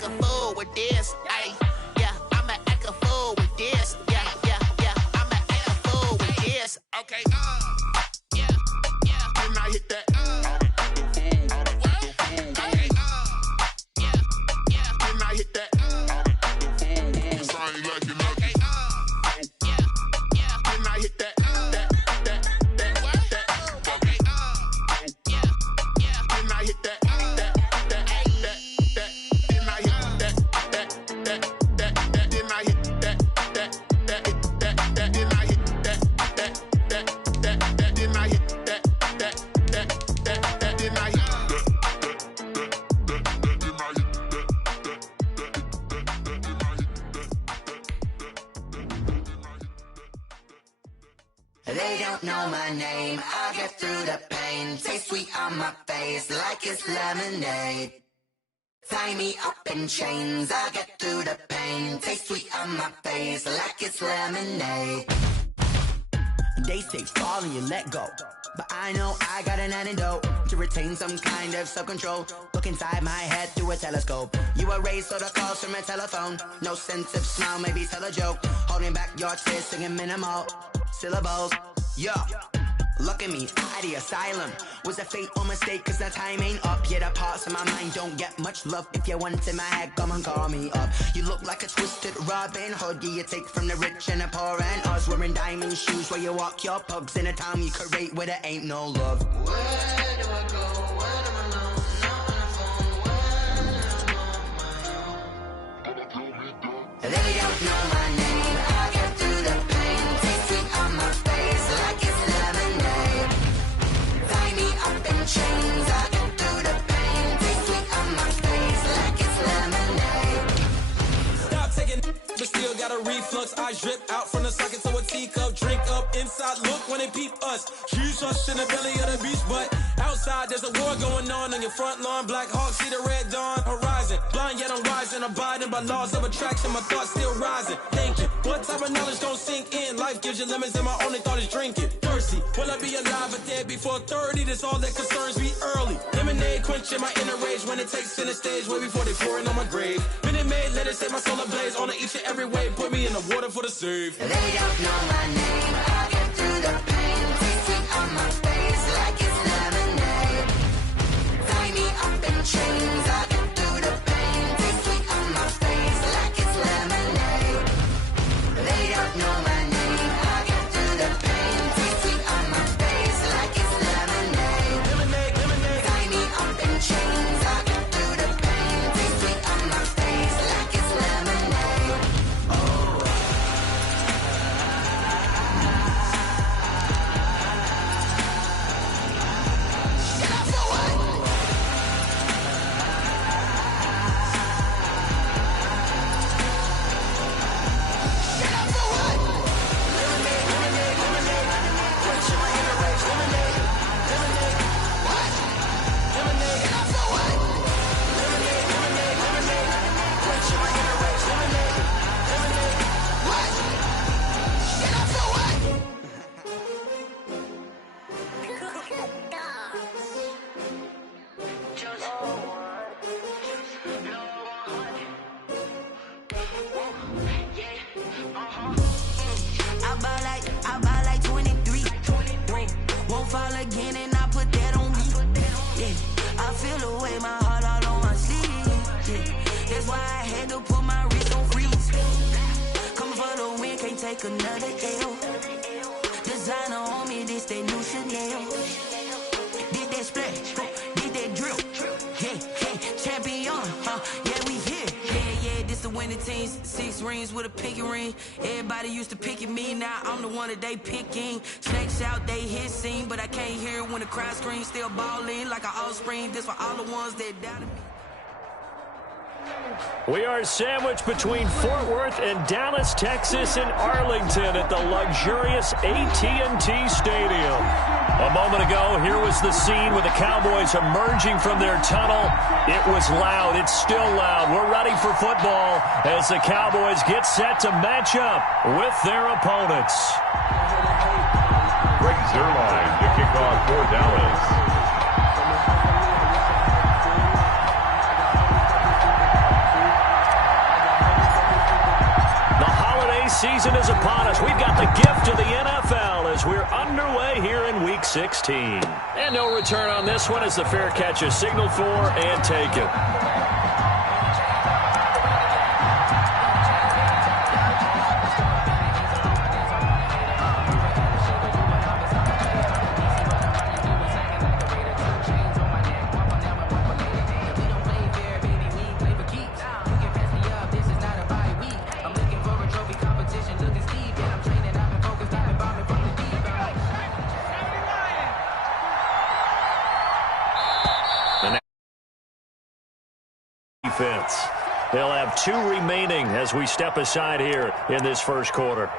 act a fool with this. Ay, yeah, I'ma act a fool with this. Yeah, I'ma act a fool with this. Okay, yeah, and I hit that. Okay, yeah, and I hit that. 'Cause I ain't like it. Okay, yeah, and I hit that. They don't know my name, I get through the pain. Taste sweet on my face like it's lemonade. Tie me up in chains, I get through the pain. Taste sweet on my face like it's lemonade. They say fall and you let go, but I know I got an antidote to retain some kind of self-control. Look inside my head through a telescope. You erase all the calls from a telephone. No sense of smile, maybe tell a joke. Holding back your tears, singing minimal syllables. Yo, look at me, out the asylum. Was a fate or mistake, cause the time ain't up. Yeah, the parts of my mind don't get much love. If you want in my head, come and call me up. You look like a twisted Robin Hood. Yeah, you take from the rich and the poor and us. Wearing diamond shoes where you walk your pugs in a town you create where there ain't no love. Where do I go? When am I alone? Not on the phone. When I'm on my own. They don't know my name. I get through the pain. Taste sweet on my face like it's lemonade. Tie me up in chains. I get through the pain. Taste sweet on my face like it's lemonade. Stop taking, but still got a reflux. I drip out from the socket to a teacup. Drink up inside, look when they peep us. Shoes us in the belly of the beast, but outside there's a war going on your front lawn. Black Hawk, see the red dawn horizon. Blind yet I'm rising, abiding by laws of attraction. My thoughts still rising, thinking what type of knowledge don't sink in? Life gives you lemons and my only thought is drinking. Thirsty, will I be alive or dead before 30? That's all that concerns me early. Lemonade quenching my inner rage when it takes center stage way before they pour it on my grave. Minute Maid, let it set my soul ablaze on each and every way. Put me in the water for the save. They don't know my name, I get through the pain. Taste sweet on my face like it's lemonade. Tie me up in chains, I get through the pain. Taste sweet on my face like it's lemonade. They don't know my name, I get through the pain. Taste sweet on my face like it's lemonade. Lemonade, tie me up in chains, I get through the pain. Taste sweet on my face like it's lemonade. Oh. I buy like 23. Won't fall again and I put that on me. Yeah, I feel the way my heart all on my sleeve. Yeah, that's why I had to put my wrist on freeze. Coming for the win, can't take another L. Designer on me, this that new Chanel. Did that splash, did that drill. Hey, champion, yeah, we here. Yeah, this the winning teams. 6 rings with a pinky ring. Everybody used to pick at me, now I'm the one that they picking. Snakes out, they hissing, but I can't hear when the crowd screams. Still balling like an offspring. This for all the ones that doubted me. We are sandwiched between Fort Worth and Dallas, Texas, and Arlington at the luxurious AT&T Stadium. A moment ago, here was the scene with the Cowboys emerging from their tunnel. It was loud. It's still loud. We're ready for football as the Cowboys get set to match up with their opponents. Greg Zuerlein to kick off for Dallas. season is upon us. We've got the gift of the NFL as we're underway here in Week 16. And no return on this one as the fair catch is signaled for and taken. They'll have 2 remaining as we step aside here in this first quarter.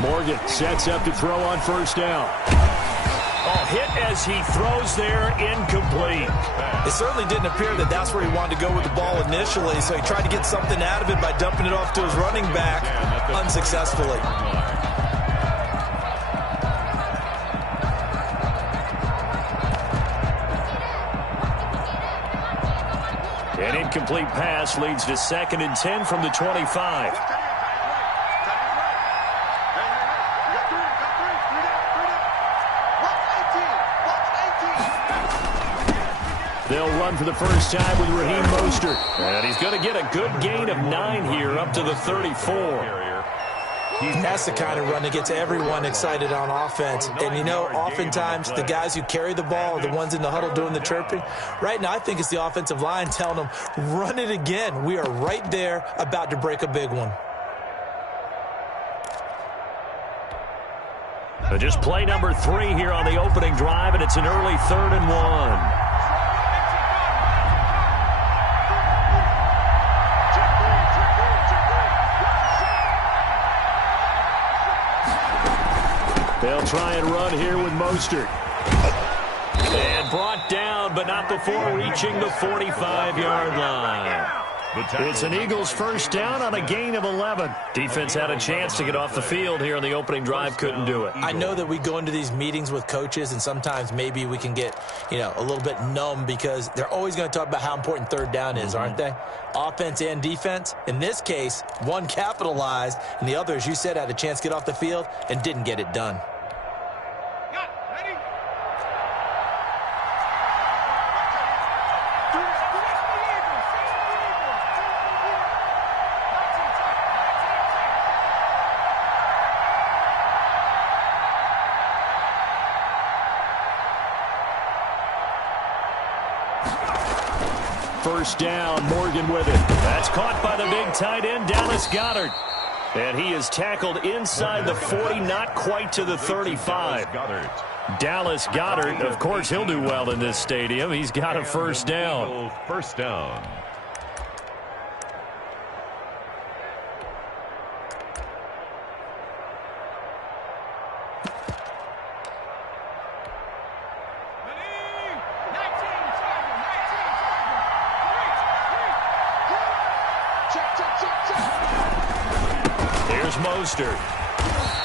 Morgan sets up to throw on first down. Hit as he throws there, incomplete. It certainly didn't appear that that's where he wanted to go with the ball initially, so he tried to get something out of it by dumping it off to his running back unsuccessfully. An incomplete pass leads to 2nd and 10 from the 25. They'll run for the first time with Raheem Mostert. And he's going to get a good gain of 9 here up to the 34. That's the kind of run that gets everyone excited on offense. And, you know, oftentimes the guys who carry the ball are the ones in the huddle doing the chirping. Right now, I think it's the offensive line telling them, run it again. We are right there about to break a big one. Just play number 3 here on the opening drive, and it's an early 3rd and 1. They'll try and run here with Mostert. And brought down, but not before reaching the 45-yard line. It's an Eagles first down on a gain of 11. Defense had a chance to get off the field here in the opening drive, couldn't do it. I know that we go into these meetings with coaches, and sometimes maybe we can get, a little bit numb because they're always going to talk about how important 3rd down is, aren't they? Offense and defense. In this case, one capitalized, and the other, as you said, had a chance to get off the field and didn't get it done. First down, Morgan with it. That's caught by the big tight end, Dallas Goedert. And he is tackled inside the 40, not quite to the 35. Dallas Goedert, of course, he'll do well in this stadium. He's got a first down. First down. Mostert.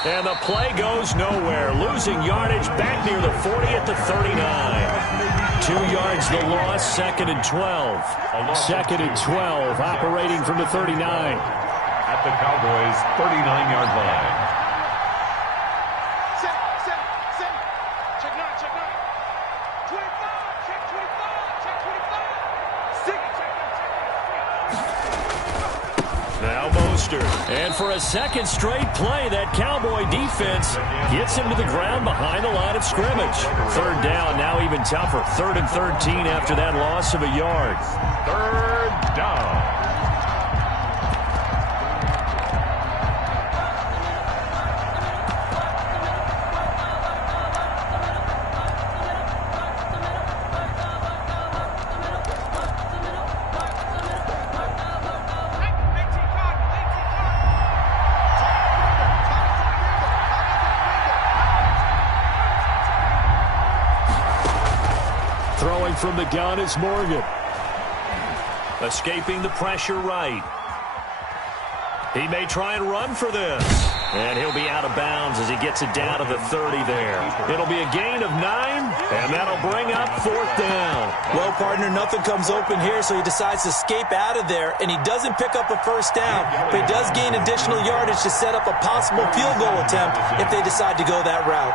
And the play goes nowhere. Losing yardage back near the 40 at the 39. 2 yards the loss, 2nd and 12. 2nd and 12, operating from the 39. At the Cowboys' 39-yard line. And for a second straight play, that Cowboy defense gets him to the ground behind the line of scrimmage. 3rd down, now even tougher. 3rd and 13 after that loss of a yard. 3rd down. From the gun is Morgan. Escaping the pressure right. He may try and run for this. And he'll be out of bounds as he gets it down to the 30 there. It'll be a gain of 9, and that'll bring up 4th down. Well, partner, nothing comes open here, so he decides to escape out of there, and he doesn't pick up a first down, but he does gain additional yardage to set up a possible field goal attempt if they decide to go that route.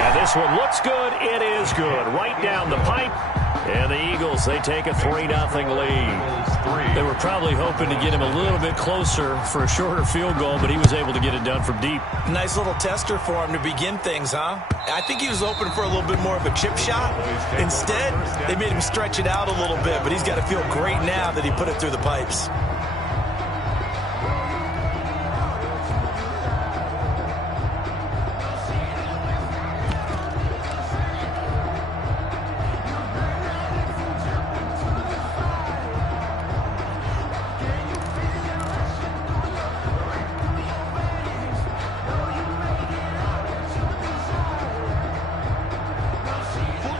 And this one looks good. It is good. Right down the pipe. And the Eagles, they take a 3-0 lead. They were probably hoping to get him a little bit closer for a shorter field goal, but he was able to get it done from deep. Nice little tester for him to begin things, huh? I think he was open for a little bit more of a chip shot. Instead, they made him stretch it out a little bit, but he's got to feel great now that he put it through the pipes.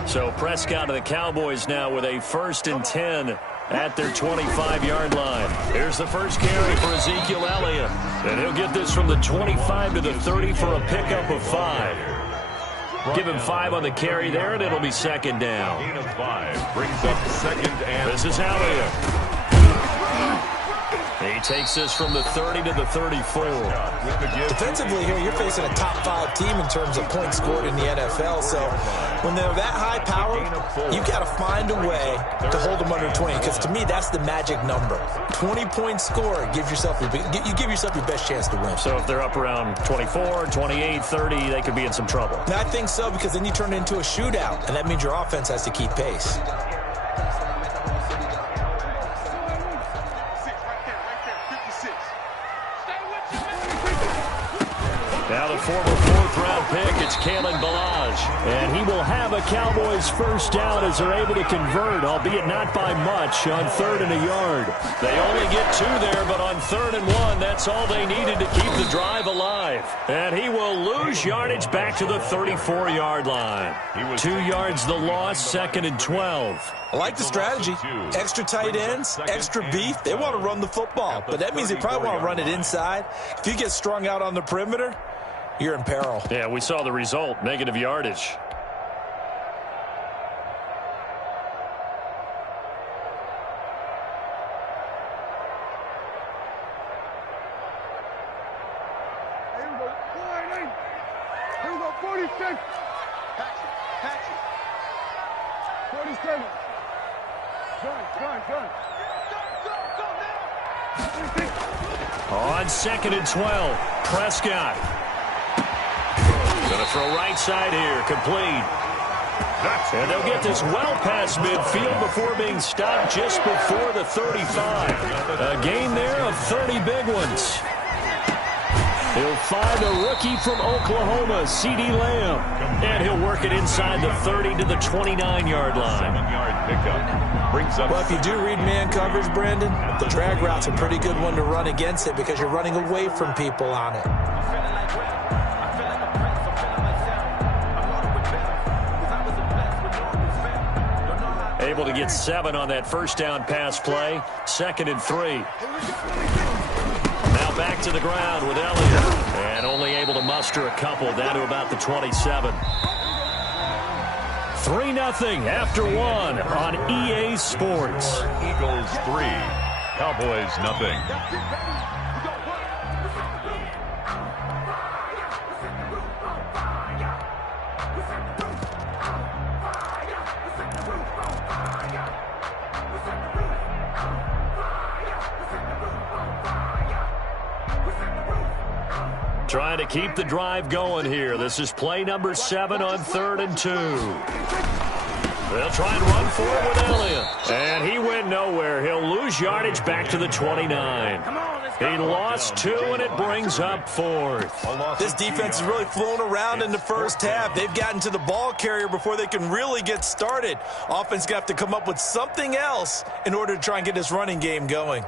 So Prescott of the Cowboys now with a 1st and 10 at their 25-yard line. Here's the first carry for Ezekiel Elliott. And he'll get this from the 25 to the 30 for a pickup of 5. Give him 5 on the carry there, and it'll be 2nd down. Gain of 5 brings up 2nd and This is Elliott. He takes this from the 30 to the 34. Defensively here, you're facing a top 5 team in terms of points scored in the NFL. So when they're that high powered, you've got to find a way to hold them under 20. Because to me, that's the magic number. 20 points scored gives yourself you give yourself your best chance to win. So if they're up around 24, 28, 30, they could be in some trouble. And I think so, because then you turn it into a shootout, and that means your offense has to keep pace. Now the former 4th-round pick, it's Kalen Ballage. And he will have a Cowboys first down as they're able to convert, albeit not by much, on 3rd and a yard. They only get 2 there, but on 3rd and 1, that's all they needed to keep the drive alive. And he will lose yardage back to the 34-yard line. 2 yards the loss, 2nd and 12. I like the strategy. Extra tight ends, extra beef. They want to run the football, but that means they probably want to run it inside. If you get strung out on the perimeter, you're in peril. Yeah, we saw the result, negative yardage. Here we go. 46. Patch it. 47. Gun. On 2nd and 12, Prescott. Going to throw right side here, complete. And they'll get this well past midfield before being stopped just before the 35. A gain there of 30 big ones. He'll find a rookie from Oklahoma, C.D. Lamb. And he'll work it inside the 30 to the 29-yard line. 7-yard pickup brings up. Well, if you do read man coverage, Brandon, the drag route's a pretty good one to run against it because you're running away from people on it. Able to get 7 on that first down pass play. 2nd and 3. Now back to the ground with Elliott. And only able to muster a couple down to about the 27. 3-0 after 1 on EA Sports. Eagles 3, Cowboys nothing. Trying to keep the drive going here. This is play number 7 on 3rd and 2. They'll try and run for it with Elliott. And he went nowhere. He'll lose yardage back to the 29. He lost 2, and it brings up 4th. This defense has really flown around in the first half. They've gotten to the ball carrier before they can really get started. Offense got to come up with something else in order to try and get this running game going.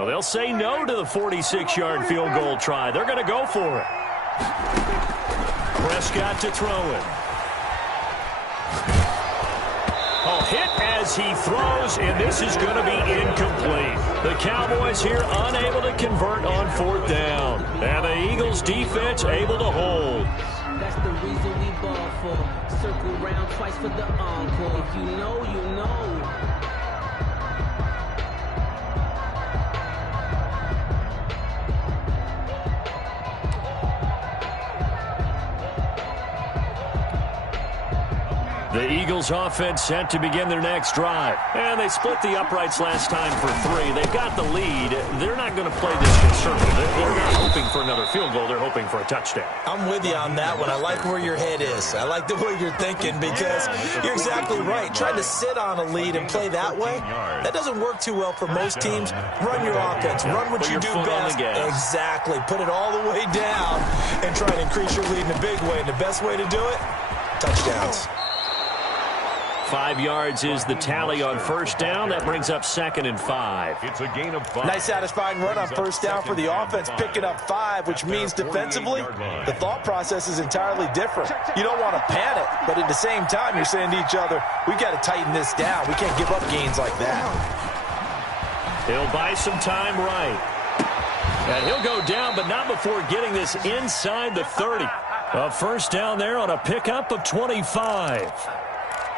Well, they'll say no to the 46-yard field goal try. They're going to go for it. Prescott to throw it. Oh, hit as he throws, and this is going to be incomplete. The Cowboys here unable to convert on 4th down. And the Eagles defense able to hold. That's the reason we ball for. Circle round twice for the encore. If you know, you know. The Eagles offense set to begin their next drive. And they split the uprights last time for 3. They've got the lead. They're not going to play this conservative. They're not hoping for another field goal. They're hoping for a touchdown. I'm with you on that one. I like where your head is. I like the way you're thinking because you're exactly right. Trying to sit on a lead and play that way, that doesn't work too well for most teams. Run your offense. Run what you do best. Exactly. Put it all the way down and try to increase your lead in a big way. And the best way to do it, touchdowns. 5 yards is the tally on 1st down. That brings up 2nd and 5. It's a gain of 5. Nice satisfying run on 1st down for the offense, picking up 5, which means defensively, the thought process is entirely different. You don't want to panic, but at the same time, you're saying to each other, we got to tighten this down. We can't give up gains like that. He'll buy some time right. And he'll go down, but not before getting this inside the 30. A 1st down there on a pickup of 25.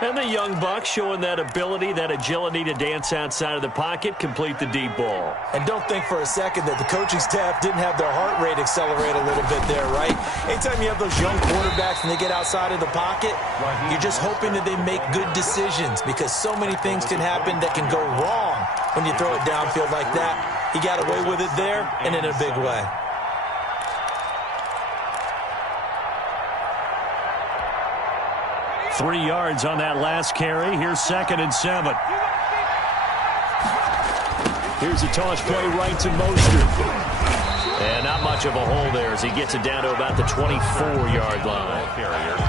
And the young buck showing that ability, that agility to dance outside of the pocket, complete the deep ball. And don't think for a second that the coaching staff didn't have their heart rate accelerate a little bit there, right? Anytime you have those young quarterbacks and they get outside of the pocket, you're just hoping that they make good decisions because so many things can happen that can go wrong when you throw it downfield like that. He got away with it there and in a big way. 3 yards on that last carry. Here's 2nd and 7. Here's a toss play right to Mostert. And not much of a hole there as he gets it down to about the 24-yard line.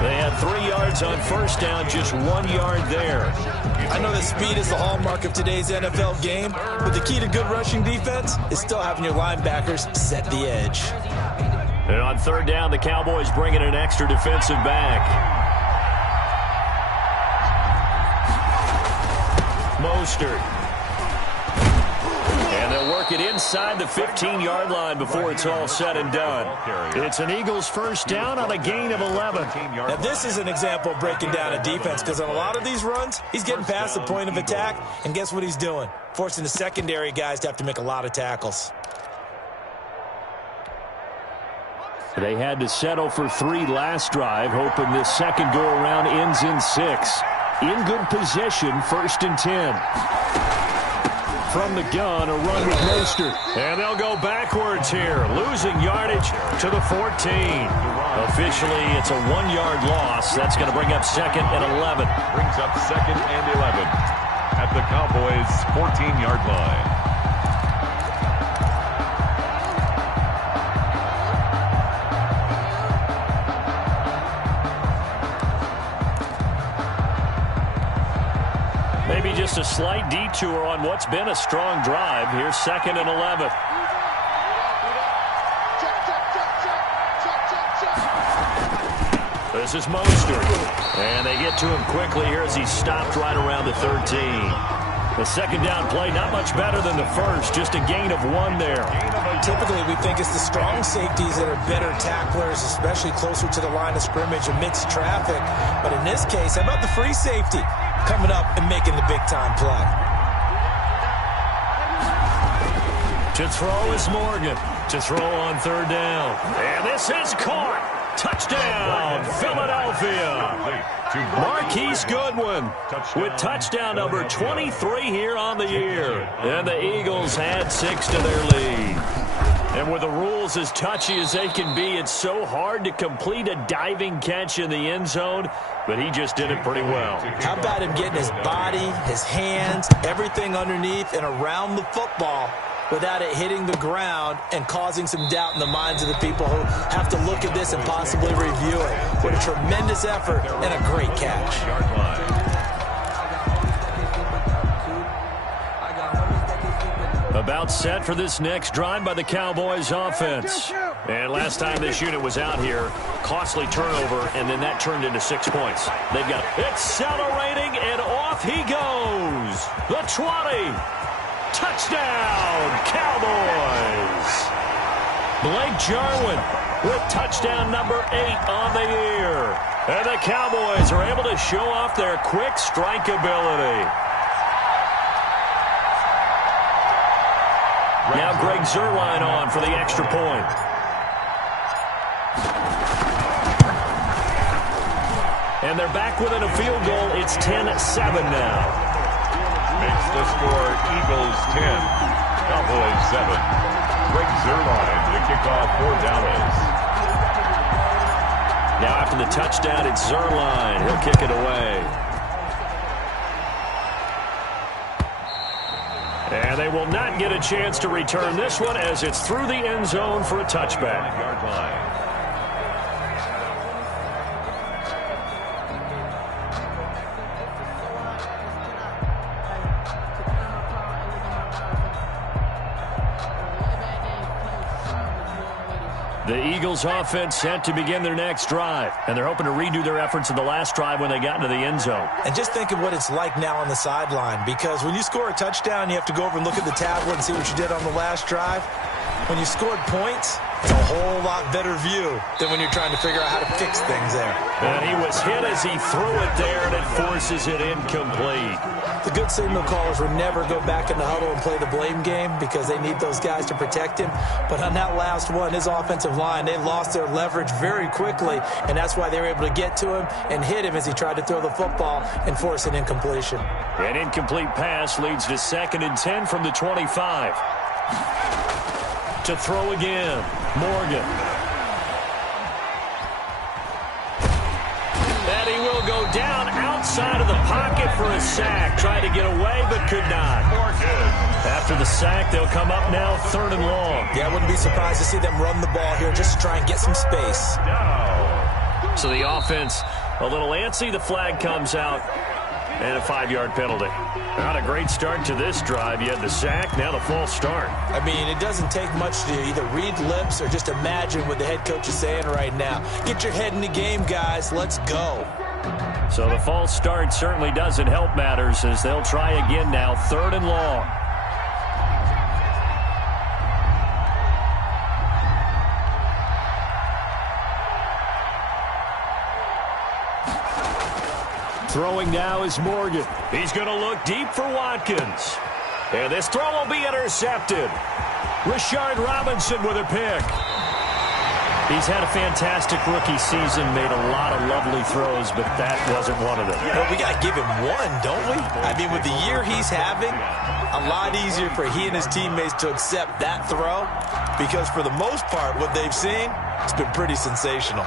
They had 3 yards on 1st down, just 1 yard there. I know that speed is the hallmark of today's NFL game, but the key to good rushing defense is still having your linebackers set the edge. And on 3rd down, the Cowboys bring in an extra defensive back. Mostert. And they'll work it inside the 15-yard line before it's all said and done. It's an Eagles 1st down on a gain of 11. Now, this is an example of breaking down a defense because on a lot of these runs, he's getting past the point of attack, and guess what he's doing? Forcing the secondary guys to have to make a lot of tackles. They had to settle for 3 last drive, hoping this second go-around ends in 6. In good position, 1st and 10. From the gun, a run with Mostert. And they'll go backwards here, losing yardage to the 14. Officially, it's a 1-yard loss. That's going to bring up 2nd and 11. Brings up 2nd and 11 at the Cowboys' 14-yard line. Maybe just a slight detour on what's been a strong drive. Here's 2nd and 11. This is Mostert. And they get to him quickly here as he stopped right around the 13. The 2nd down play, not much better than the 1st, just a gain of 1 there. Typically, we think it's the strong safeties that are better tacklers, especially closer to the line of scrimmage amidst traffic. But in this case, how about the free safety coming up and making the big-time play? To throw is Morgan. To throw on 3rd down. And this is caught. Touchdown, Philadelphia. Marquise Goodwin with touchdown number 23 here on the year. And the Eagles add 6 to their lead. And with the rules as touchy as they can be, it's so hard to complete a diving catch in the end zone, but he just did it pretty well. How about him getting his body, his hands, everything underneath and around the football without it hitting the ground and causing some doubt in the minds of the people who have to look at this and possibly review it. What a tremendous effort and a great catch. A About set for this next drive by the Cowboys offense. And last time this unit was out here, costly turnover, and then that turned into 6 points. They've got accelerating, and off he goes. The 20. Touchdown, Cowboys. Blake Jarwin with touchdown number 8 on the year. And the Cowboys are able to show off their quick strike ability. Now Greg Zuerlein on for the extra point. And they're back within a field goal. It's 10-7 now. Makes the score Eagles 10, Cowboys 7. Greg Zuerlein to kick off for Dallas. Now after the touchdown, it's Zuerlein. He'll kick it away. And they will not get a chance to return this one as it's through the end zone for a touchback. Yard line. The Eagles offense set to begin their next drive, and they're hoping to redo their efforts in the last drive when they got into the end zone. And just think of what it's like now on the sideline, because when you score a touchdown, you have to go over and look at the tablet and see what you did on the last drive. When you scored points, it's a whole lot better view than when you're trying to figure out how to fix things there. And he was hit as he threw it there, and it forces it incomplete. The good signal callers would never go back in the huddle and play the blame game because they need those guys to protect him. But on that last one, his offensive line, they lost their leverage very quickly, and that's why they were able to get to him and hit him as he tried to throw the football and force an incompletion. An incomplete pass leads to 2nd and 10 from the 25. To throw again, Morgan. And he will go down outside of the pocket for a sack. Tried to get away, but could not. Morgan. After the sack, they'll come up now 3rd and long. Yeah, I wouldn't be surprised to see them run the ball here just to try and get some space. So the offense a little antsy. The flag comes out. And a 5-yard penalty. Not a great start to this drive. You had the sack, now the false start. I mean, it doesn't take much to either read lips or just imagine what the head coach is saying right now. Get your head in the game, guys. Let's go. So the false start certainly doesn't help matters as they'll try again now. 3rd and long. Throwing now is Morgan. He's going to look deep for Watkins. And this throw will be intercepted. Rashard Robinson with a pick. He's had a fantastic rookie season, made a lot of lovely throws, but that wasn't one of them. Well, we got to give him one, don't we? I mean, with the year he's having, a lot easier for he and his teammates to accept that throw because for the most part, what they've seen, it's been pretty sensational.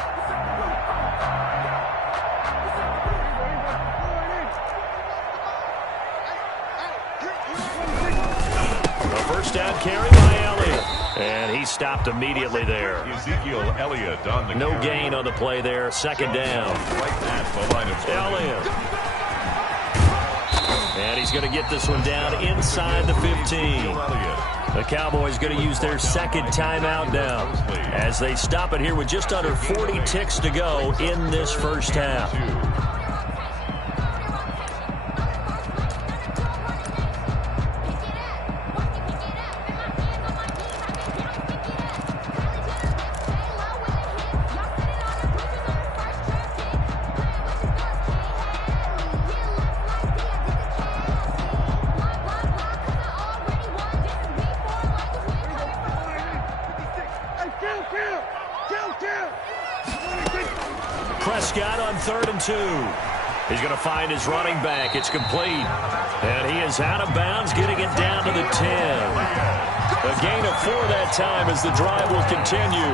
Down carry by Elliott. And he stopped immediately there. Ezekiel Elliott on the No carry. gain on the play there. 2nd down. Right at the line of scrimmage. Elliott. And he's going to get this one down inside the 15. The Cowboys going to use their 2nd timeout now as they stop it here with just under 40 ticks to go in this first half. Prescott on 3rd and 2. He's going to find his running back. It's complete. And he is out of bounds, getting it down to the 10. A gain of 4 that time as the drive will continue.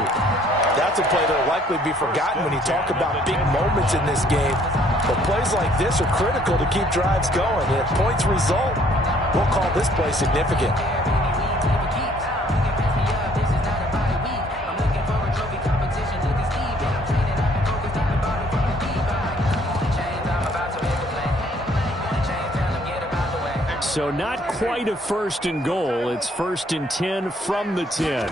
That's a play that will likely be forgotten when you talk about big moments in this game. But plays like this are critical to keep drives going. And if points result, we'll call this play significant. So not quite a 1st and goal. It's 1st and 10 from the 10.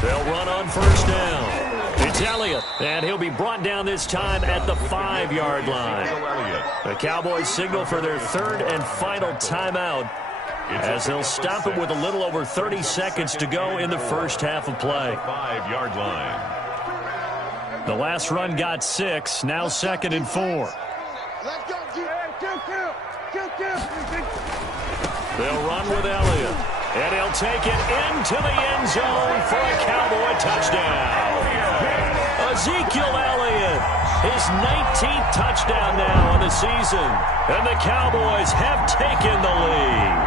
They'll run on 1st down. It's Elliott, and he'll be brought down this time at the 5-yard line. The Cowboys signal for their 3rd and final timeout, as they'll stop it with a little over 30 seconds to go in the first half of play. 5-yard line. The last run got 6, now 2nd and 4. Let's go, They'll run with Elliott, and he'll take it into the end zone for a Cowboy touchdown. Ezekiel Elliott, his 19th touchdown now on the season, and the Cowboys have taken the lead.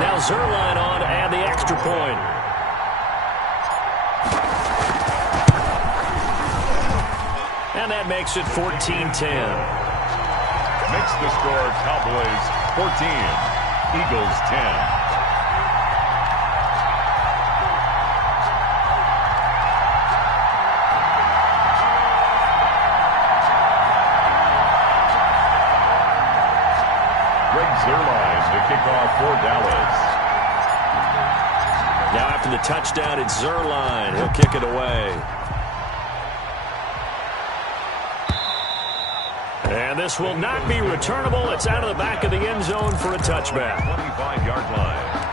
Now Zerline on and the extra point. And that makes it 14-10. Makes the score Cowboys 14, Eagles 10. Zerline to kick off for Dallas. Now after the touchdown, it's Zerline. He'll kick it away. And this will not be returnable. It's out of the back of the end zone for a touchback. 25-yard line.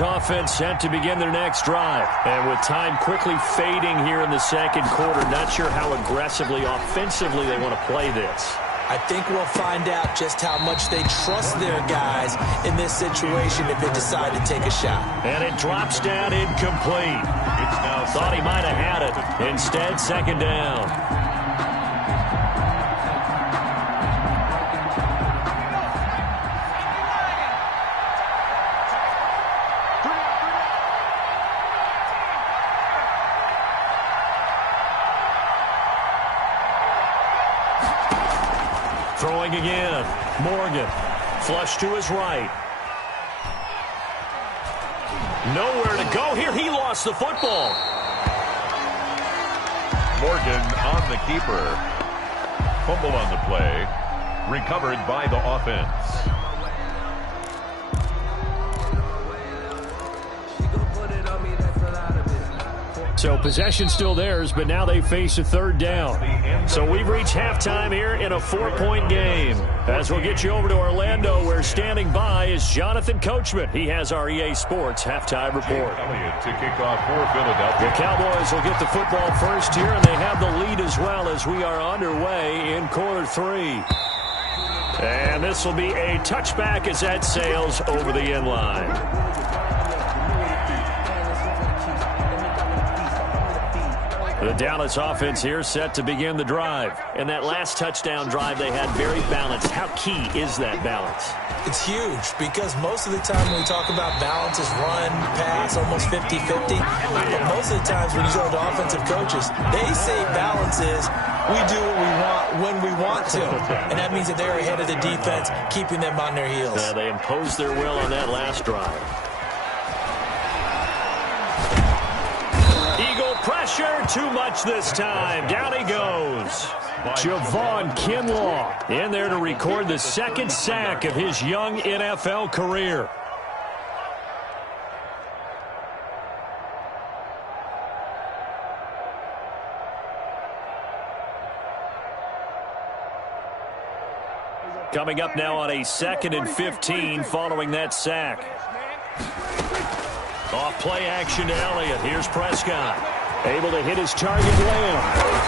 Offense set to begin their next drive. And with time quickly fading here in the second quarter, not sure how aggressively, offensively they want to play this. I think we'll find out just how much they trust their guys in this situation if they decide to take a shot. And it drops down incomplete. It's now thought he might have had it. Instead, 2nd down. Throwing again. Morgan. Flush to his right. Nowhere to go here. He lost the football. Morgan on the keeper. Fumble on the play. Recovered by the offense. So possession still theirs, but now they face a 3rd down. So we've reached halftime here in a 4-point game. As we'll get you over to Orlando, where standing by is Jonathan Coachman. He has our EA Sports halftime report. Elliott to kick off for Philadelphia. The Cowboys will get the football first here, and they have the lead as well as we are underway in quarter 3. And this will be a touchback as that sails over the end line. The Dallas offense here set to begin the drive. And that last touchdown drive they had very balanced. How key is that balance? It's huge because most of the time when we talk about balance is run, pass, almost 50-50. But most of the times when you go to offensive coaches, they say balance is we do what we want when we want to. And that means that they're ahead of the defense, keeping them on their heels. Yeah, they imposed their will on that last drive. Eagle pressure, too much this time. Down he goes. Javon Kinlaw in there to record the 2nd sack of his young NFL career. Coming up now on a 2nd and 15 following that sack. Off play action to Elliott. Here's Prescott. Able to hit his target Lamb.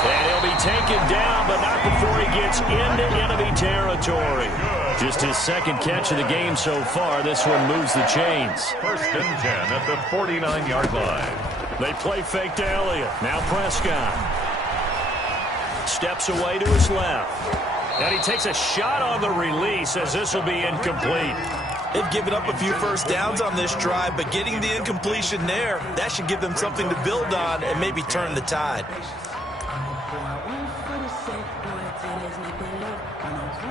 And he'll be taken down, but not before he gets into enemy territory. Just his 2nd catch of the game so far. This one moves the chains. 1st and 10 at the 49-yard line. They play fake to Elliott. Now Prescott. Steps away to his left. And he takes a shot on the release as this will be incomplete. They've given up a few first downs on this drive, but getting the incompletion there, that should give them something to build on and maybe turn the tide.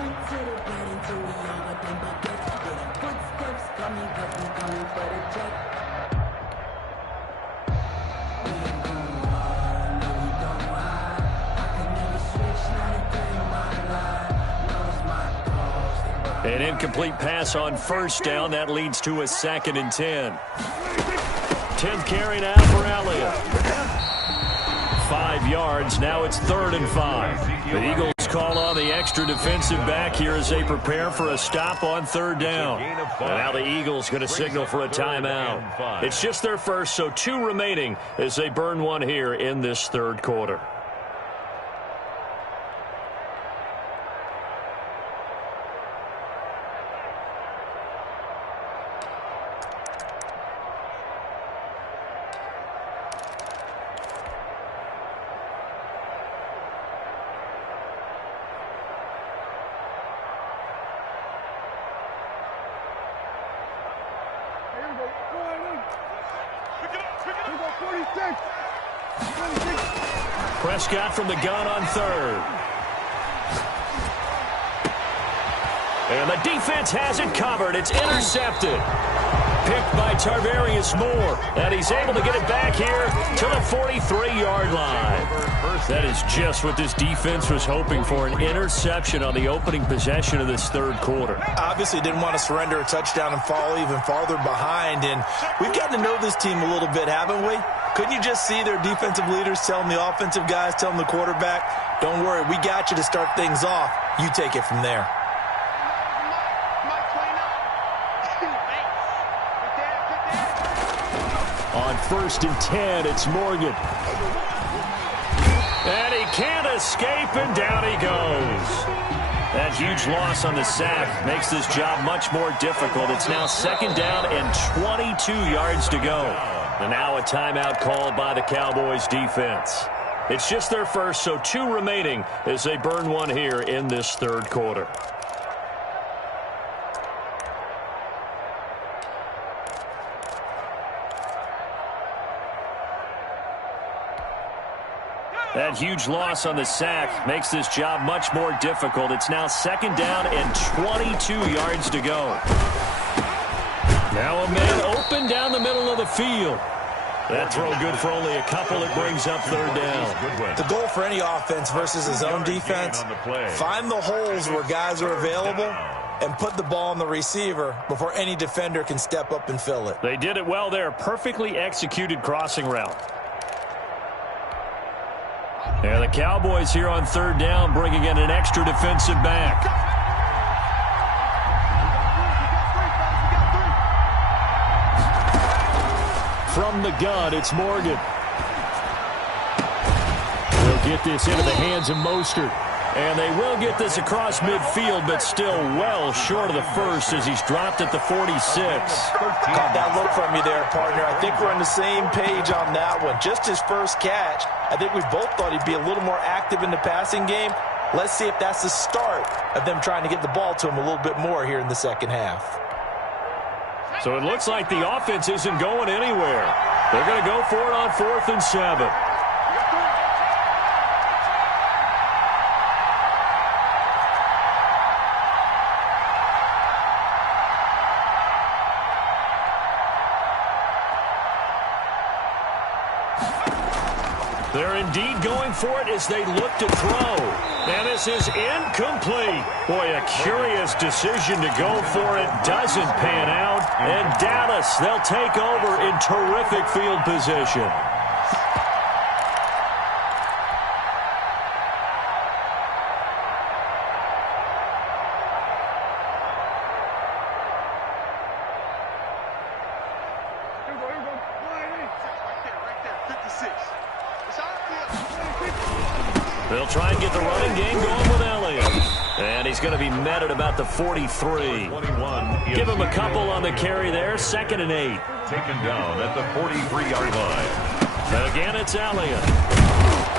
to the bed until we all got them buckets. Yeah, them footsteps coming, cause we coming for the check. We ain't gon' hide, no we don't hide. I can never switch, not a day in my life. Knows my cause. An incomplete pass on first down. That leads to a 2nd and 10. 10th carry now for Elliott. 5 yards. Now it's 3rd and 5. The Eagles call on the extra defensive back here as they prepare for a stop on 3rd down. And now the Eagles going to signal for a timeout. It's just their first, so 2 remaining as they burn one here in this 3rd quarter. Prescott from the gun on 3rd. And the defense has it covered. It's intercepted. Picked by Tarvarius Moore. And he's able to get it back here to the 43-yard line. That is just what this defense was hoping for, an interception on the opening possession of this 3rd quarter. Obviously didn't want to surrender a touchdown and fall even farther behind. And we've gotten to know this team a little bit, haven't we? Couldn't you just see their defensive leaders telling the offensive guys, telling the quarterback, don't worry, we got you to start things off. You take it from there. On 1st and 10, it's Morgan. And he can't escape, and down he goes. That huge loss on the sack makes this job much more difficult. It's now 2nd down and 22 yards to go. And now a timeout called by the Cowboys defense. It's just their first, so 2 remaining as they burn one here in this 3rd quarter. That huge loss on the sack makes this job much more difficult. It's now 2nd down and 22 yards to go. Now a man open down the middle of the field. That throw good for only a couple. It brings up 3rd down. The goal for any offense versus his own defense, find the holes where guys are available and put the ball on the receiver before any defender can step up and fill it. They did it well there. Perfectly executed crossing route. And the Cowboys here on 3rd down bringing in an extra defensive back. From the gun, it's Morgan. They'll get this into the hands of Mostert. And they will get this across midfield, but still well short of the first as he's dropped at the 46. Caught that look from you there, partner. I think we're on the same page on that one. Just his first catch. I think we both thought he'd be a little more active in the passing game. Let's see if that's the start of them trying to get the ball to him a little bit more here in the 2nd half. So it looks like the offense isn't going anywhere. They're going to go for it on 4th and 7. They're indeed going for it as they look to throw. And this is incomplete. Boy, a curious decision to go for it. Doesn't pan out. And Dallas, they'll take over in terrific field position. They'll try and get the running game going with Elliott. And he's going to be met at about the 43. Give him a couple on the carry there. 2nd and 8. Taken down at the 43-yard line. And again, it's Elliott.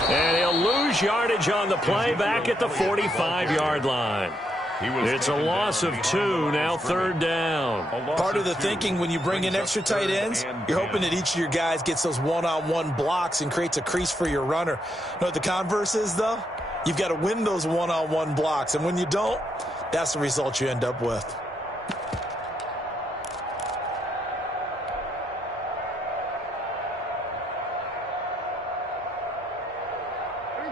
And he'll lose yardage on the play back at the 45-yard line. It's a loss of 2, now 3rd down. Part of the thinking when you bring in extra tight ends, you're hoping that each of your guys gets those one-on-one blocks and creates a crease for your runner. You know what the converse is, though? You've got to win those one-on-one blocks, and when you don't, that's the result you end up with.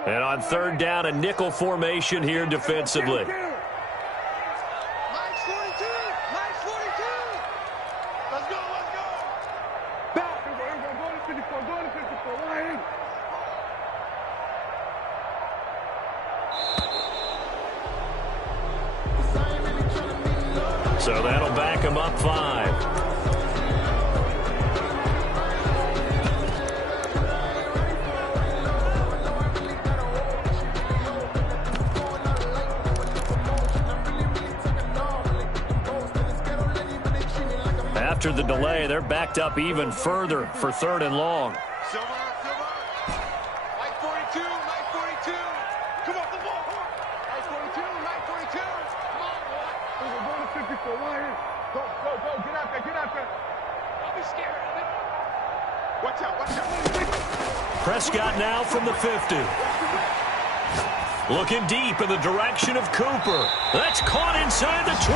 And on third down, a nickel formation here defensively. Mike 42! Mike 42! Let's go, let's go! Back! Go to 54, go to 54, Ryan! So that'll back him up 5. After the delay, they're backed up even further for 3rd and long. Silver! Mike 42, Mike 42! Come on, come on! Mike 42, Mike 42! Come on, boy! Go to 54, Ryan! Go, get out there! Don't be scared of it! Watch out! Prescott now from the 50. Looking deep in the direction of Cooper. That's caught inside the 20.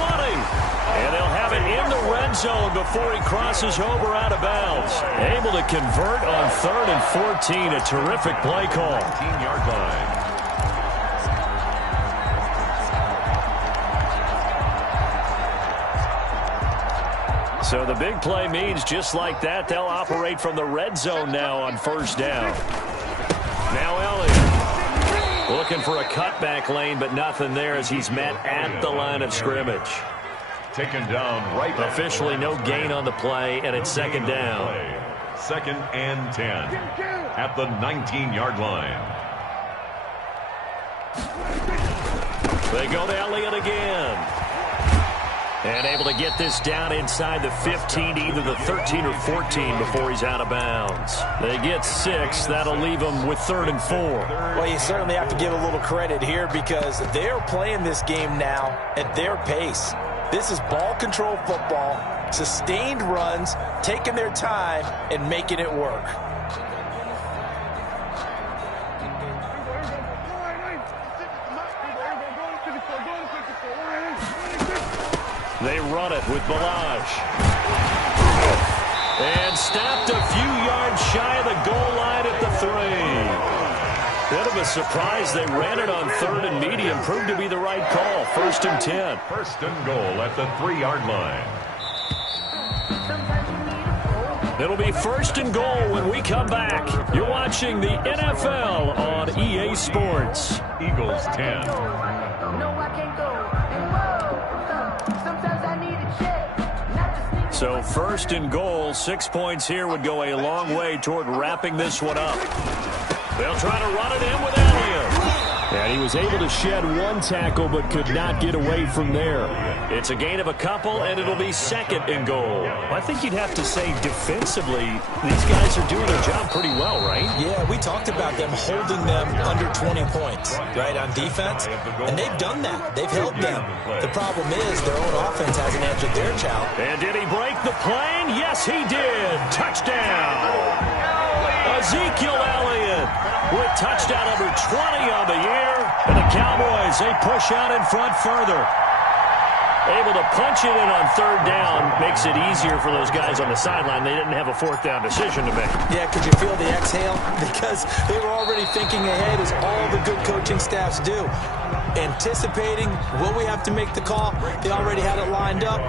And they'll have it in the red zone before he crosses over out of bounds. Able to convert on 3rd and 14. A terrific play call. 19-yard line. So the big play means just like that, they'll operate from the red zone now on 1st down. Now Elliott. Looking for a cutback lane, but nothing there as he's met at the line of scrimmage. Taken down right. Officially no gain on the play, and it's 2nd down. 2nd and 10 at the 19-yard line. They go to Elliott again. And able to get this down inside the 15 to either the 13 or 14 before he's out of bounds. They get 6. That'll leave them with 3rd and 4. Well, you certainly have to give a little credit here because they're playing this game now at their pace. This is ball control football, sustained runs, taking their time, and making it work. They run it with Balaj. And stopped a few yards shy of the goal line at the 3. Bit of a surprise. They ran it on 3rd and medium. Proved to be the right call. 1st and 10. 1st and goal at the 3-yard line. It'll be 1st and goal when we come back. You're watching the NFL on EA Sports. Eagles 10. So 1st and goal, 6 points here would go a long way toward wrapping this one up. They'll try to run it in with Elliott. And he was able to shed 1 tackle but could not get away from there. It's a gain of a couple, and it'll be 2nd and goal. I think you'd have to say defensively, these guys are doing their job pretty well, right? Yeah, we talked about them holding them under 20 points, right, on defense. And they've done that. They've held them. The problem is their own offense hasn't answered their challenge. And did he break the plane? Yes, he did. Touchdown. Ezekiel Elliott with touchdown number 20 on the year. And the Cowboys, they push out in front further. Able to punch it in on 3rd down. Makes it easier for those guys on the sideline. They didn't have a 4th down decision to make. Yeah, could you feel the exhale? Because they were already thinking ahead, as all the good coaching staffs do. Anticipating, will we have to make the call? They already had it lined up.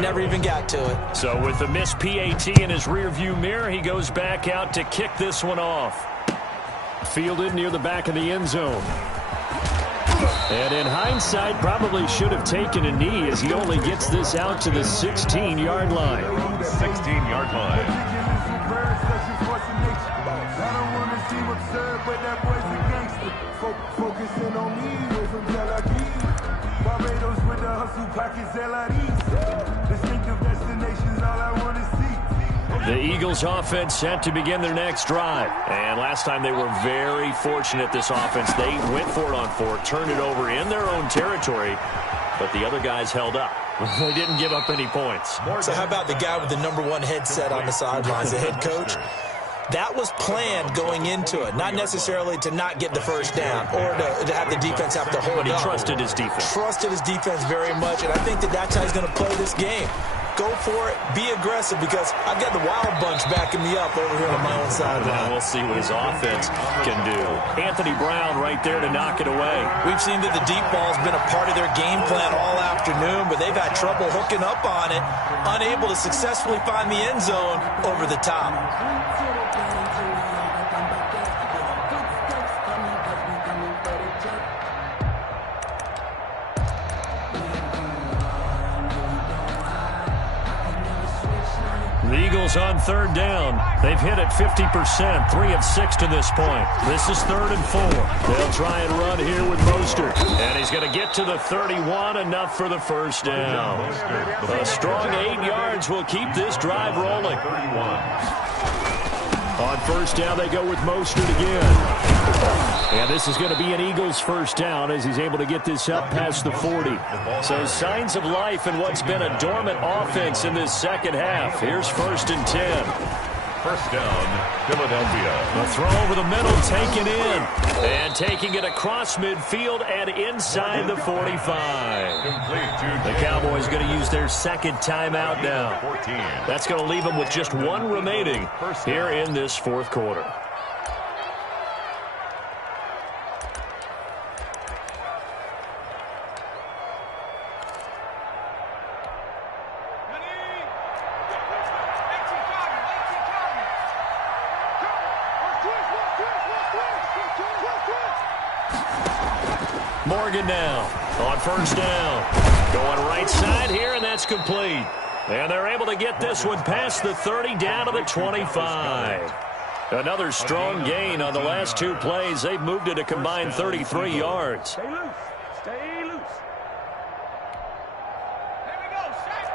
Never even got to it. So with the missed PAT in his rearview mirror, he goes back out to kick this one off. Fielded near the back of the end zone. And in hindsight, probably should have taken a knee as he only gets this out to the 16-yard line. 16-yard line. The Eagles offense set to begin their next drive. And last time they were very fortunate, this offense. They went for it on 4, turned it over in their own territory, but the other guys held up. They didn't give up any points. So how about the guy with the #1 headset on the sidelines, the head coach? that was planned going into it, not necessarily to not get the first down or to have the defense have to hold But he up. trusted his defense. Trusted his defense very much, and I think that's how he's going to play this game. Go for it. Be aggressive, because I've got the Wild Bunch backing me up over here on my own sideline. Now we'll see what his offense can do. Anthony Brown right there to knock it away. We've seen that the deep ball's been a part of their game plan all afternoon, but they've had trouble hooking up on it, unable to successfully find the end zone over the top. The Eagles on third down. They've hit it 50%, 3 of 6 to this point. This is 3rd and 4. They'll try and run here with Mostert. And he's going to get to the 31, enough for the first down. A strong 8 yards will keep this drive rolling. On first down, they go with Mostert again. And this is going to be an Eagles first down as he's able to get this up past the 40. So signs of life in what's been a dormant offense in this second half. Here's 1st and 10. First down, Philadelphia. A throw over the middle, taken in. And taking it across midfield and inside the 45. The Cowboys going to use their second timeout now. That's going to leave them with just 1 remaining here in this 4th quarter. Morgan now on first down. Going right side here, and that's complete. And they're able to get this one past the 30 down to the 25. Another strong gain on the last 2 plays. They've moved it a combined 33 yards. Stay loose. Stay loose. There we go. Shaq.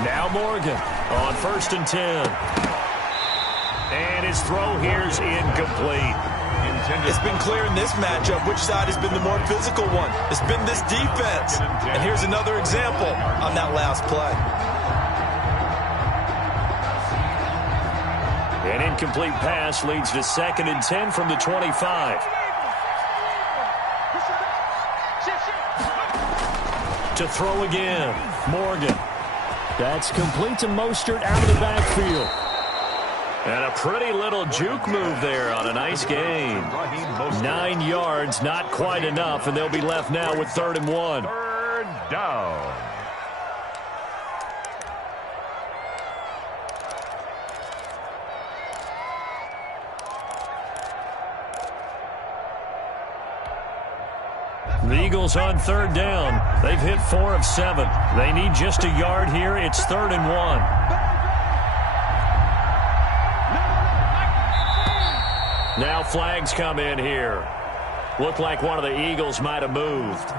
79. Now Morgan on 1st and 10. And his throw here's incomplete. It's been clear in this matchup which side has been the more physical one. It's been this defense. And here's another example on that last play. An incomplete pass leads to 2nd and 10 from the 25. To throw again, Morgan. That's complete to Mostert out of the backfield. And a pretty little juke move there on a nice gain. 9 yards, not quite enough, and they'll be left now with 3rd and 1. 3rd down. The Eagles on 3rd down. They've hit 4 of 7. They need just a yard here. It's 3rd and 1. Now flags come in here. Looked like one of the Eagles might have moved.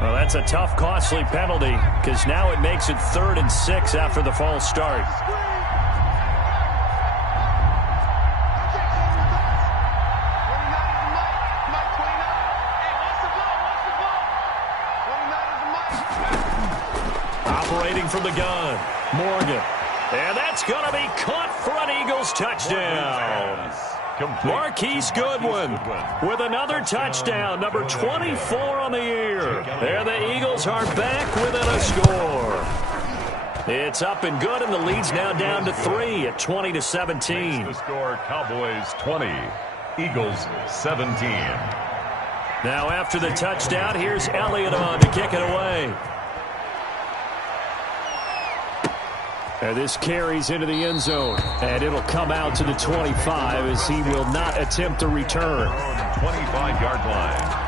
Well, that's a tough, costly penalty, because now it makes it 3rd and 6 after the false start. Operating from the gun, Morgan. And that's going to be caught for an Eagles touchdown. Marquise Goodwin with another touchdown, number 24 on the year. And the Eagles are back within a score. It's up and good, and the lead's now down to 3 at 20-17. The score, Cowboys 20, Eagles 17. Now after the touchdown, here's Elliott on to kick it away. And this carries into the end zone, and it'll come out to the 25 as he will not attempt to return. 25-yard line.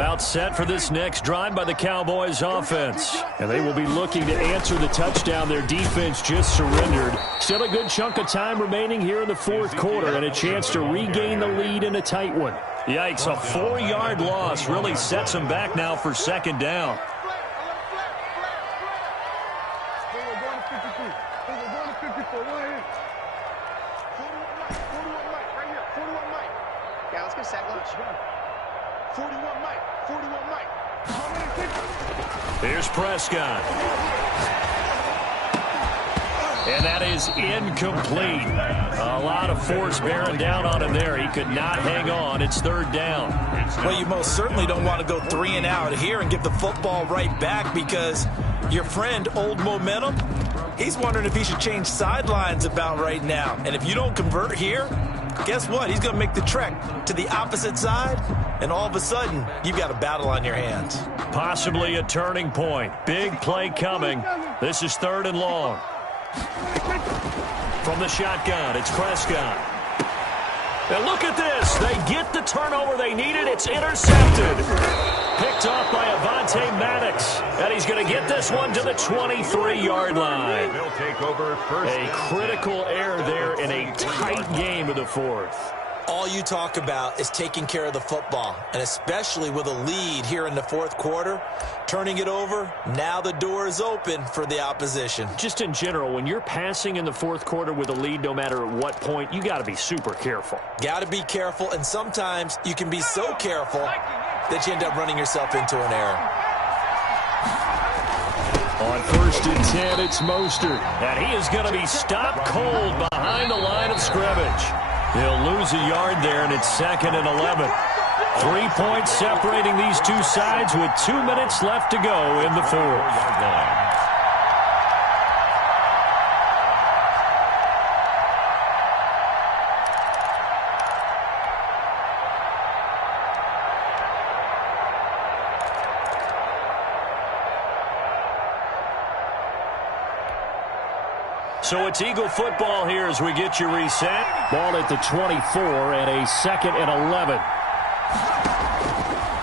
About set for this next drive by the Cowboys offense. And they will be looking to answer the touchdown their defense just surrendered. Still a good chunk of time remaining here in the fourth quarter and a chance to regain the lead in a tight one. Yikes, a 4-yard loss really sets them back now for second down. Yeah, let's get sack lunch. 41 Mike. 41 Mike. Here's Prescott. And that is incomplete. A lot of force bearing down on him there. He could not hang on. It's third down. Well, you most certainly don't want to go 3 and out here and give the football right back because your friend, Old Momentum, he's wondering if he should change sidelines about right now. And if you don't convert here, guess what? He's going to make the trek to the opposite side, and all of a sudden, you've got a battle on your hands. Possibly a turning point. Big play coming. This is third and long. From the shotgun, it's Prescott. And look at this. They get the turnover they needed. It's intercepted. Picked off by Avonte Maddox. And he's going to get this one to the 23-yard line. They'll take over first. A critical error there in a tight game of the fourth. All you talk about is taking care of the football, and especially with a lead here in the fourth quarter, turning it over, now the door is open for the opposition. Just in general, when you're passing in the fourth quarter with a lead, no matter at what point, you got to be super careful. Got to be careful, and sometimes you can be so careful that you end up running yourself into an error. On 1st and 10, it's Mostert, and he is going to be stopped cold behind the line of scrimmage. He'll lose a yard there, and it's 2nd and 11. 3 points separating these two sides with 2 minutes left to go in the fourth. So it's Eagle football here as we get you reset. Ball at the 24 and a 2nd and 11.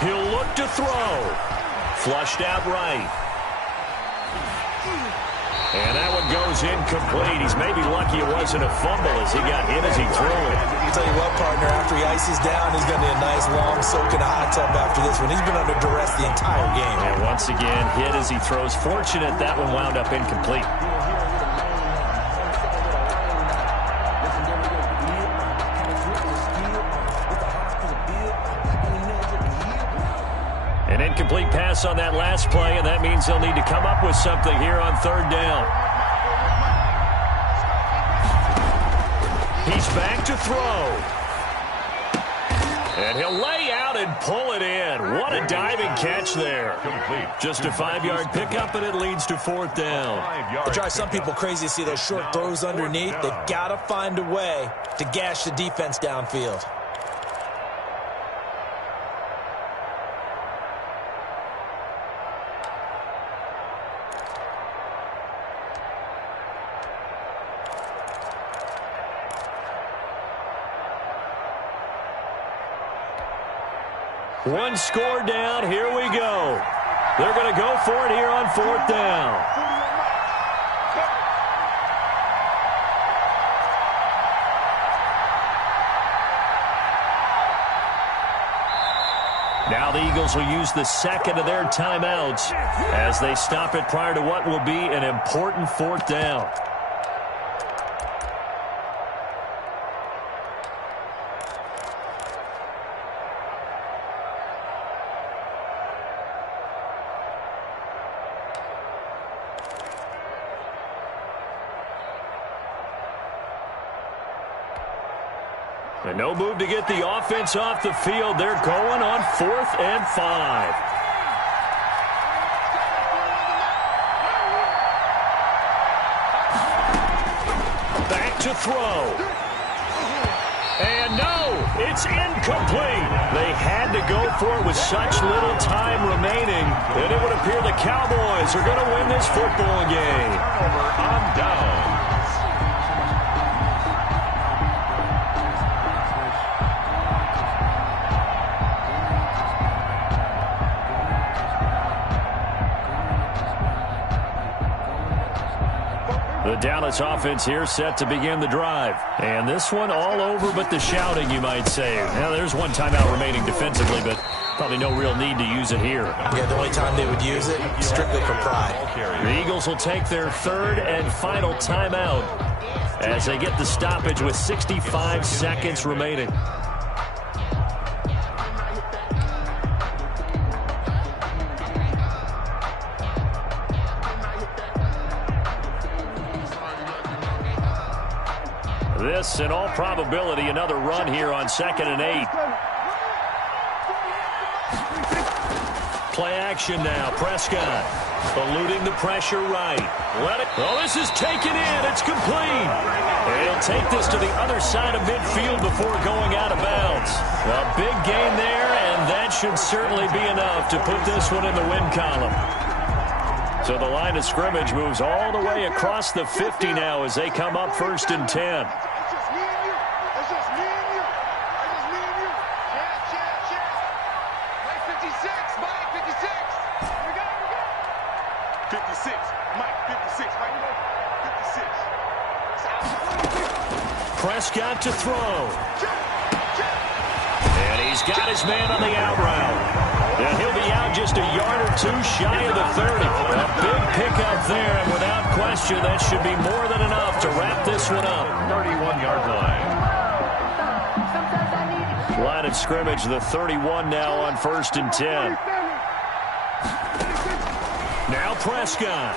He'll look to throw. Flushed out right. And that one goes incomplete. He's maybe lucky it wasn't a fumble as he got hit as he threw it. I'll tell you what, partner, after he ices down, he's going to be a nice long soak in a hot tub after this one. He's been under duress the entire game. And once again, hit as he throws. Fortunate that one wound up incomplete. An incomplete pass on that last play, and that means they'll need to come up with something here on third down. He's back to throw. And he'll lay out and pull it in. What a diving catch there. Just a 5-yard pickup, and it leads to 4th down. It drives some people crazy to see those short throws underneath. They've got to find a way to gash the defense downfield. One score down, here we go. They're going to go for it here on 4th down. Now the Eagles will use the 2nd of their timeouts as they stop it prior to what will be an important 4th down. And no move to get the offense off the field. They're going on 4th and 5. Back to throw. And no, it's incomplete. They had to go for it with such little time remaining that it would appear the Cowboys are going to win this football game. Turnover on down. The Dallas offense here set to begin the drive. And this one all over but the shouting, you might say. Now, there's one timeout remaining defensively, but probably no real need to use it here. Yeah, the only time they would use it, strictly for pride. The Eagles will take their third and final timeout as they get the stoppage with 65 seconds remaining. This, in all probability, another run here on 2nd and 8. Play action now. Prescott eluding the pressure right. Oh, this is taken in. It's complete. He'll take this to the other side of midfield before going out of bounds. A big gain there, and that should certainly be enough to put this one in the win column. So the line of scrimmage moves all the way across the 50 now as they come up 1st and 10. Prescott to throw. And he's got his man on the out route. And he'll be out just a yard or two shy of the 30. A big pickup there, and without question, that should be more than enough to wrap this one up. 31-yard line. Line of scrimmage, the 31 now on 1st and 10. Now Prescott.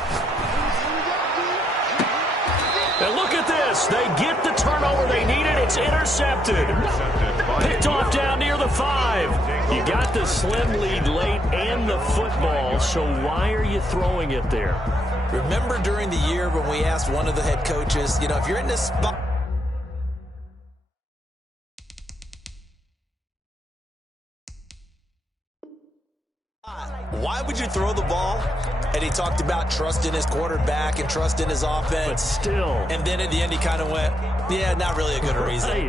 And look at this. They get the turnover they needed. It's intercepted. Picked off down near the 5. You got the slim lead late and the football, so why are you throwing it there? Remember during the year when we asked one of the head coaches, if you're in this spot, why would you throw the ball? And he talked about trust in his quarterback and trust in his offense. But still. And then at the end he kind of went, yeah, not really a good reason.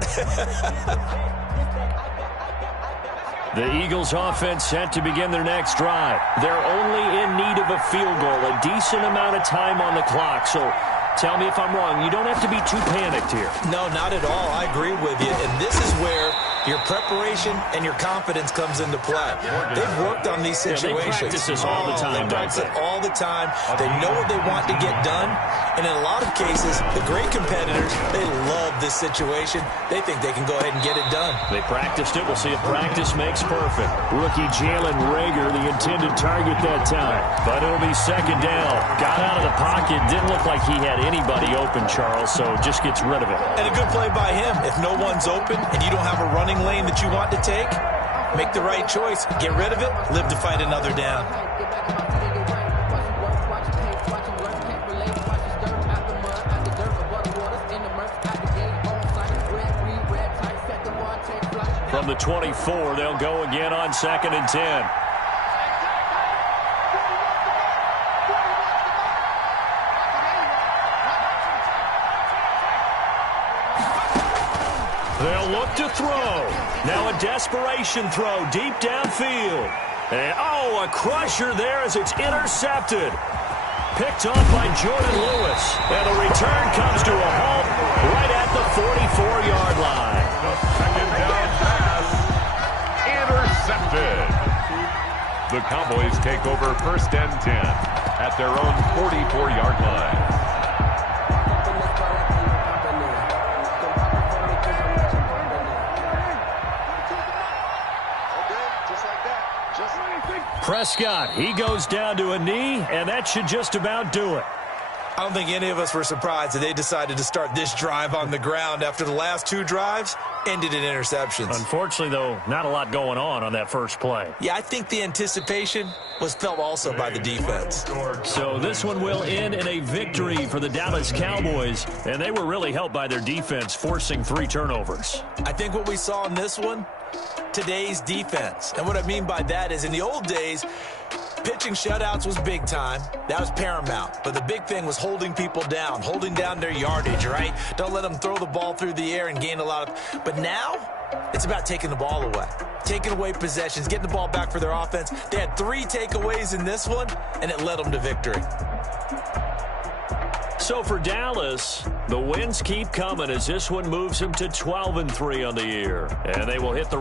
The Eagles offense set to begin their next drive. They're only in need of a field goal, a decent amount of time on the clock. So tell me if I'm wrong. You don't have to be too panicked here. No, not at all. I agree with you. And this is where your preparation and your confidence comes into play. They've worked on these situations. They practice this all the time. They practice it all the time. They know what they want to get done. And in a lot of cases, the great competitors, they love this situation. They think they can go ahead and get it done. They practiced it. We'll see if practice makes perfect. Rookie Jalen Reagor, the intended target that time. But it'll be 2nd down. Got out of the pocket. Didn't look like he had anybody open, Charles, so just gets rid of it. And a good play by him. If no one's open and you don't have a running lane that you want to take, make the right choice. Get rid of it. Live to fight another down. From the 24, they'll go again on 2nd and 10. They'll look to throw. Now a desperation throw deep downfield. And, a crusher there as it's intercepted. Picked off by Jordan Lewis. And the return comes to a halt right at the 44-yard line. Second down pass. Intercepted. The Cowboys take over 1st and 10 at their own 44-yard line. Prescott, he goes down to a knee, and that should just about do it. I don't think any of us were surprised that they decided to start this drive on the ground after the last 2 drives ended in interceptions. Unfortunately, though, not a lot going on that first play. Yeah, I think the anticipation was felt also by the defense. So this one will end in a victory for the Dallas Cowboys, and they were really helped by their defense forcing 3 turnovers. I think what we saw in this one, today's defense. And what I mean by that is in the old days, pitching shutouts was big time. That was paramount. But the big thing was holding people down, holding down their yardage, right? Don't let them throw the ball through the air and gain a lot of... But now, it's about taking the ball away. Taking away possessions, getting the ball back for their offense. They had 3 takeaways in this one, and it led them to victory. So for Dallas, the wins keep coming as this one moves them to 12-3 on the year. And they will hit the